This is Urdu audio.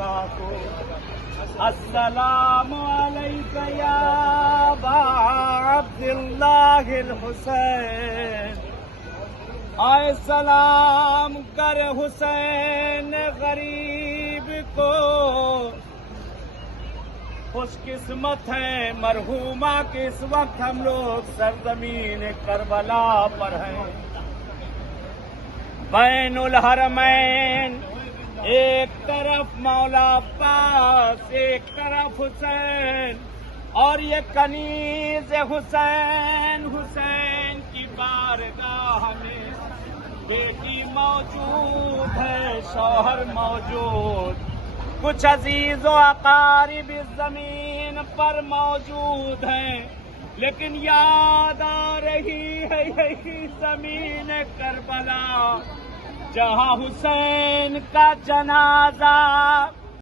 وبرکاتہ۔ السلام علیکم یا ابا عبداللہ الحسین، آئے سلام کر حسین غریب کو، خوش قسمت ہے مرحومہ کہ اس وقت ہم لوگ سرزمین کربلا پر ہیں۔ بین الحرمین، ایک طرف مولا عباس، ایک طرف حسین، اور یہ کنیز حسین، حسین کی بارگاہ میں بیٹی موجود ہے، شوہر موجود، کچھ عزیز و اقارب اس زمین پر موجود ہیں، لیکن یاد آ رہی ہے یہی زمین کربلا جہاں حسین کا جنازہ